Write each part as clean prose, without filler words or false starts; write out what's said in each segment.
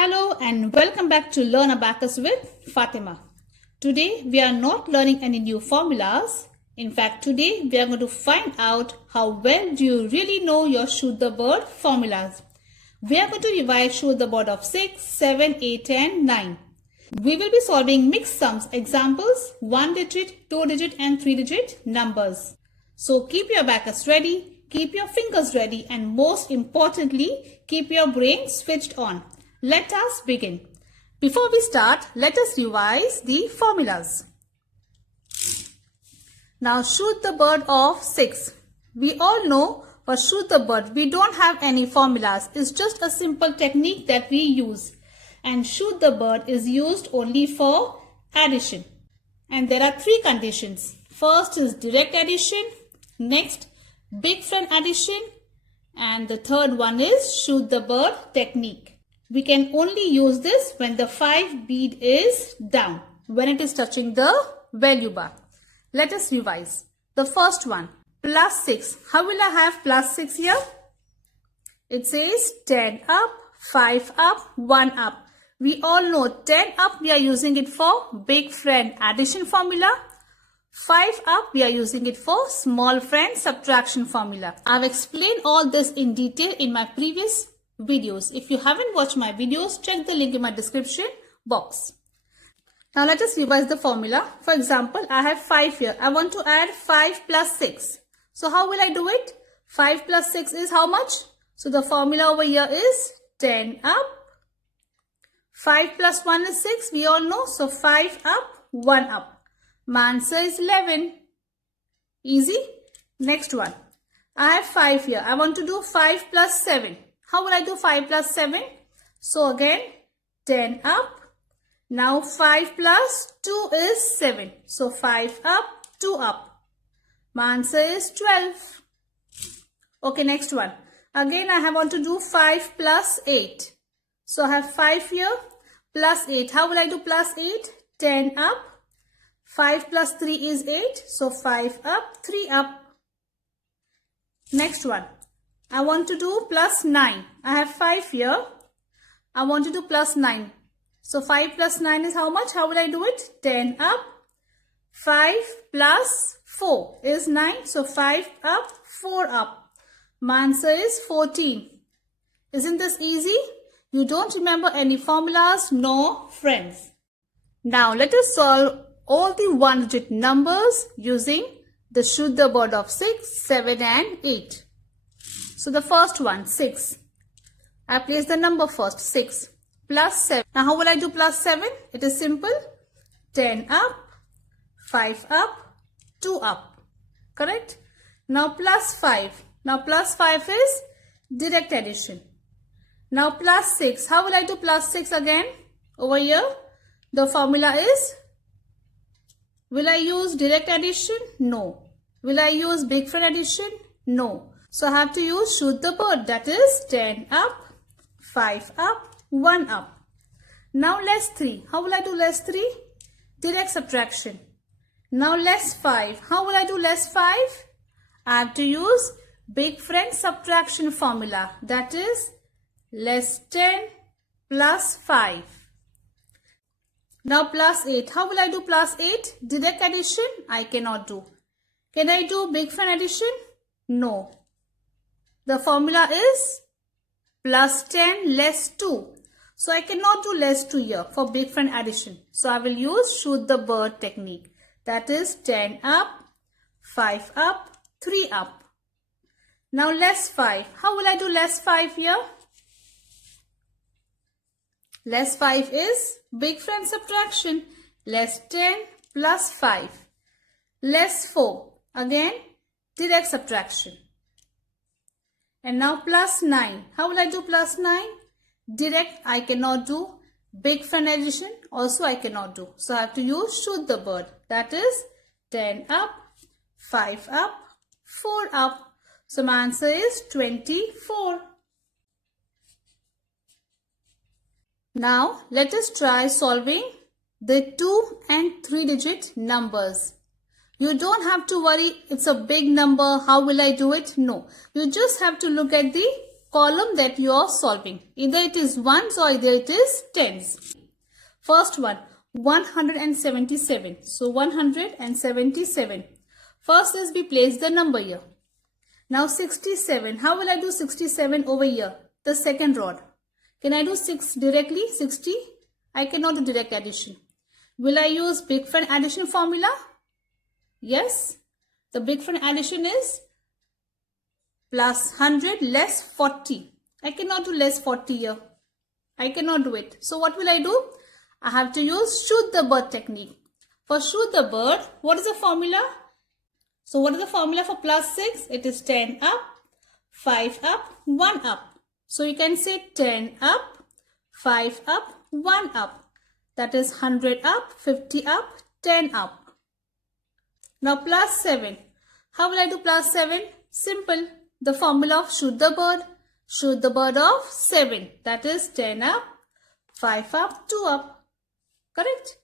Hello and welcome back to Learn Abacus with Fatima. Today we are not learning any new formulas. In fact, today we are going to find out how well do you really know your shoot the bird formulas. We are going to revise shoot the bird of 6, 7, 8 and 9. We will be solving mixed sums examples, 1 digit, 2 digit and 3 digit numbers. So keep your abacus ready, keep your fingers ready and most importantly, keep your brain switched on. Let us begin. Before we start, let us revise the formulas. Now shoot the bird of 6. We all know for shoot the bird, we don't have any formulas. It's just a simple technique that we use. And shoot the bird is used only for addition. And there are 3 conditions. First is direct addition. Next, big friend addition. And the third one is shoot the bird technique. We can only use this when the 5 bead is down, when it is touching the value bar. Let us revise. The first one, plus 6. How will I have plus 6 here? It says 10 up, 5 up, 1 up. We all know 10 up we are using it for big friend addition formula. 5 up we are using it for small friend subtraction formula. I have explained all this in detail in my previous videos. If you haven't watched my videos, check the link in my description box. Now let us revise the formula. For example, I have 5 here. I want to add 5 plus 6. So how will I do it? 5 plus 6 is how much? So the formula over here is 10 up. 5 plus 1 is 6. We all know. So 5 up, 1 up. My answer is 11. Easy. Next one. I have 5 here. I want to do 5 plus 7. How will I do 5 plus 7? So again, 10 up. Now 5 plus 2 is 7. So 5 up, 2 up. My answer is 12. Okay, next one. Again, I want to do 5 plus 8. So I have 5 here plus 8. How will I do plus 8? 10 up. 5 plus 3 is 8. So 5 up, 3 up. Next one. I want to do plus 9. I have 5 here. I want to do plus 9. So 5 plus 9 is how much? How will I do it? 10 up. 5 plus 4 is 9. So 5 up, 4 up. My answer is 14. Isn't this easy? You don't remember any formulas, no friends. Now let us solve all the 1-digit numbers using the shoot the bird of 6, 7 and 8. So the first one, 6. I place the number first, 6 plus 7. Now how will I do plus 7? It is simple. 10 up, 5 up, 2 up. Correct? Now plus 5. Now plus 5 is direct addition. Now plus 6. How will I do plus 6 again? Over here, the formula is, will I use direct addition? No. Will I use big friend addition? No. So I have to use shoot the bird, that is 10 up, 5 up, 1 up. Now less 3. How will I do less 3? Direct subtraction. Now less 5. How will I do less 5? I have to use big friend subtraction formula, that is less 10 plus 5. Now plus 8. How will I do plus 8? Direct addition? I cannot do. Can I do big friend addition? No. The formula is plus 10 less 2. So I cannot do less 2 here for big friend addition. So I will use shoot the bird technique. That is 10 up, 5 up, 3 up. Now less 5. How will I do less 5 here? Less 5 is big friend subtraction. Less 10 plus 5. Less 4. Again, direct subtraction. And now plus 9. How will I do plus 9? Direct I cannot do. Big friend addition also I cannot do. So I have to use shoot the bird. That is 10 up, 5 up, 4 up. So my answer is 24. Now let us try solving the 2 and 3 digit numbers. You don't have to worry, it's a big number, how will I do it? No, you just have to look at the column that you are solving. Either it is ones or either it is tens. First one, 177. So 177. First is we place the number here. Now 67. How will I do 67 over here? The second rod. Can I do 6 directly? 60? I cannot do direct addition. Will I use big friend addition formula? Yes. The big friend addition is plus 100 less 40. I cannot do less 40 here. I cannot do it. So what will I do? I have to use shoot the bird technique. For shoot the bird, what is the formula? So what is the formula for plus 6? It is 10 up, 5 up, 1 up. So you can say 10 up, 5 up, 1 up. That is 100 up, 50 up, 10 up. Now plus 7. How will I do plus 7? Simple. The formula of shoot the bird. Shoot the bird of 7. That is 10 up, 5 up, 2 up. Correct?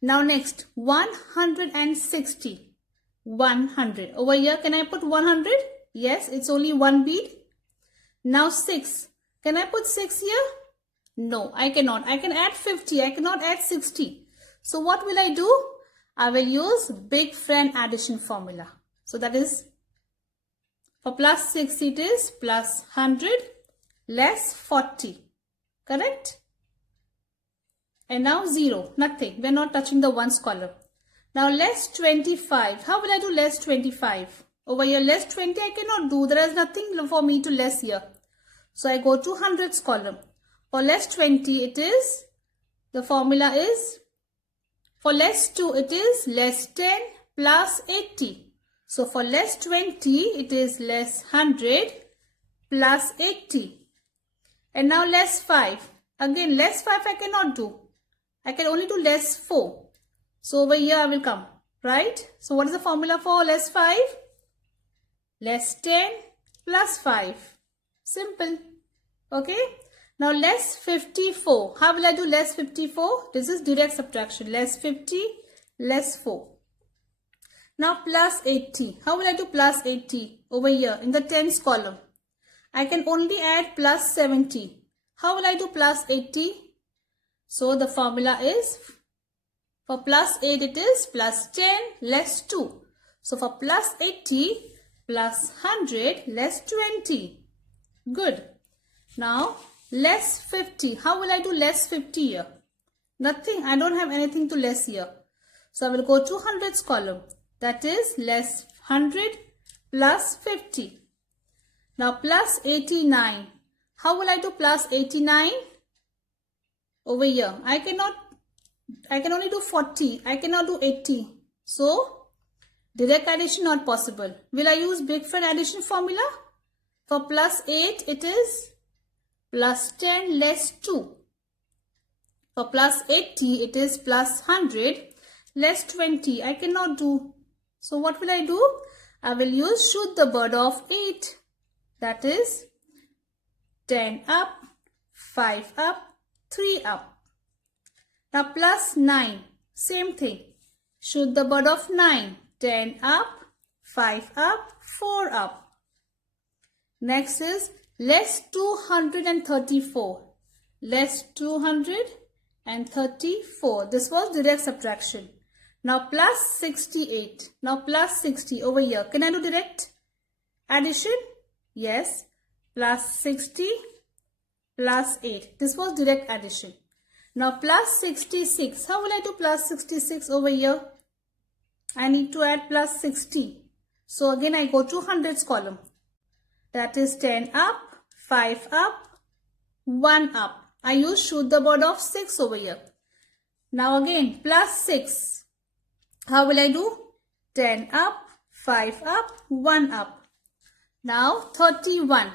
Now next, 160. 100. Over here, can I put 100? Yes, it's only one bead. Now 6. Can I put 6 here? No, I cannot. I can add 50. I cannot add 60. So what will I do? I will use big friend addition formula. So that is, for plus 6 it is plus 100 less 40. Correct? And now 0. Nothing. We are not touching the ones column. Now less 25. How will I do less 25? Over here less 20 I cannot do. There is nothing for me to less here. So I go to hundreds column. For less 20 it is, the formula is, for less 2 it is less 10 plus 80. So for less 20 it is less 100 plus 80. And now less 5. Again less 5 I cannot do. I can only do less 4. So over here I will come, right? So what is the formula for less 5? Less 10 plus 5. Simple. Okay. Now less 54. How will I do less 54? This is direct subtraction. Less 50, less 4. Now plus 80. How will I do plus 80? Over here in the tens column. I can only add plus 70. How will I do plus 80? So the formula is, for plus 8 it is plus 10 less 2. So for plus 80, plus 100 less 20. Good. Now less 50. How will I do less 50 here? Nothing. I don't have anything to less here. So I will go to hundreds column. That is less 100 plus 50. Now plus 89. How will I do plus 89? Over here. I can only do 40. I cannot do 80. So direct addition not possible. Will I use big friend addition formula? For plus 8 it is plus 10 less 2. For plus 80 it is plus 100 less 20. I cannot do. So what will I do? I will use shoot the bird of 8. That is 10 up, 5 up, 3 up. Now plus 9. Same thing. Shoot the bird of 9. 10 up, 5 up, 4 up. Next is less 234. Less 234. This was direct subtraction. Now plus 68. Now plus 60 over here. Can I do direct addition? Yes. Plus 60 plus 8. This was direct addition. Now plus 66. How will I do plus 66 over here? I need to add plus 60. So again I go to hundreds column. That is 10 up, 5 up, 1 up. I use shoot the bird of 6 over here. Now again plus 6. How will I do? 10 up, 5 up, 1 up. Now 31.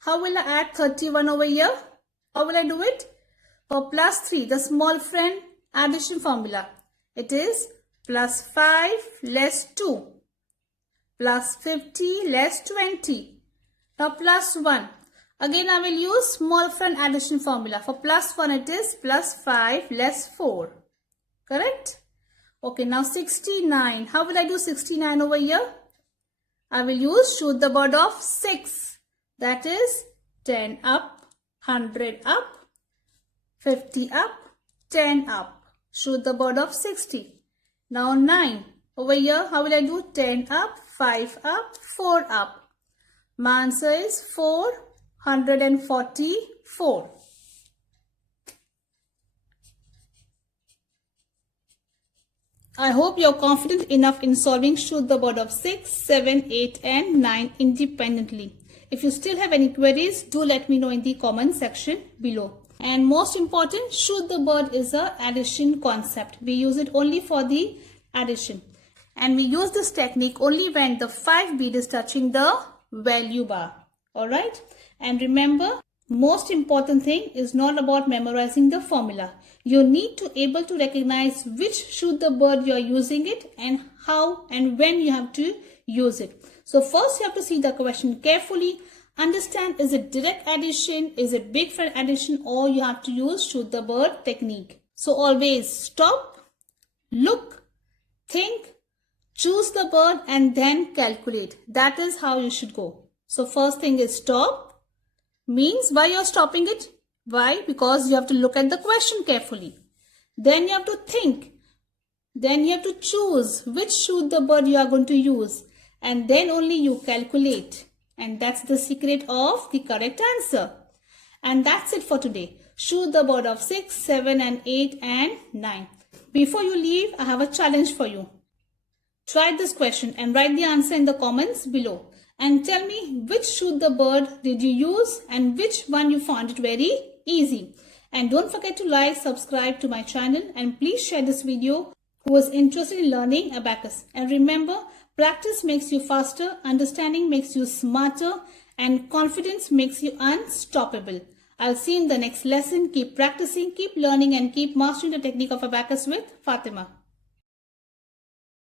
How will I add 31 over here? How will I do it? For plus 3, the small friend addition formula. It is plus 5 less 2. Plus 50 less 20. Now plus 1. Again I will use small friend addition formula. For plus 1 it is plus 5 less 4. Correct? Okay, now 69. How will I do 69 over here? I will use shoot the bird of 6. That is 10 up, 100 up, 50 up, 10 up. Shoot the bird of 60. Now 9. Over here, how will I do? 10 up, 5 up, 4 up. My answer is 444. I hope you're confident enough in solving shoot the bird of 6, 7, 8 and 9 independently. If you still have any queries, do let me know in the comment section below. And most important, shoot the bird is a addition concept. We use it only for the addition. And we use this technique only when the 5 bead is touching the value bar. Alright? And remember, most important thing is not about memorizing the formula. You need to able to recognize which shoot the bird you are using it and how and when you have to use it. So first you have to see the question carefully. Understand, is it direct addition, is it big friend addition, or you have to use shoot the bird technique. So always stop, look, think, choose the bird and then calculate. That is how you should go. So first thing is stop. Means why you are stopping it? Why? Because you have to look at the question carefully. Then you have to think. Then you have to choose which shoot the bird you are going to use. And then only you calculate. And that's the secret of the correct answer. And that's it for today. Shoot the bird of 6, 7 and 8 and 9. Before you leave, I have a challenge for you. Try this question and write the answer in the comments below. And tell me which shoot the bird did you use and which one you found it very easy. And don't forget to like, subscribe to my channel and please share this video who is interested in learning Abacus. And remember, practice makes you faster, understanding makes you smarter and confidence makes you unstoppable. I'll see you in the next lesson. Keep practicing, keep learning and keep mastering the technique of Abacus with Fatima.